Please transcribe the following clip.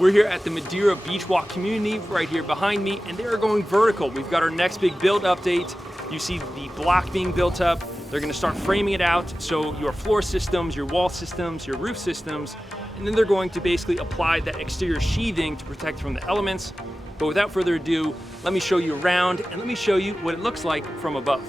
We're here at the Madeira Beach Walk community right here behind me, and they are going vertical. We've got our next big build update. You see the block being built up. They're gonna start framing it out, so your floor systems, your wall systems, your roof systems, and then they're going to basically apply that exterior sheathing to protect from the elements. But without further ado, let me show you around and let me show you what it looks like from above.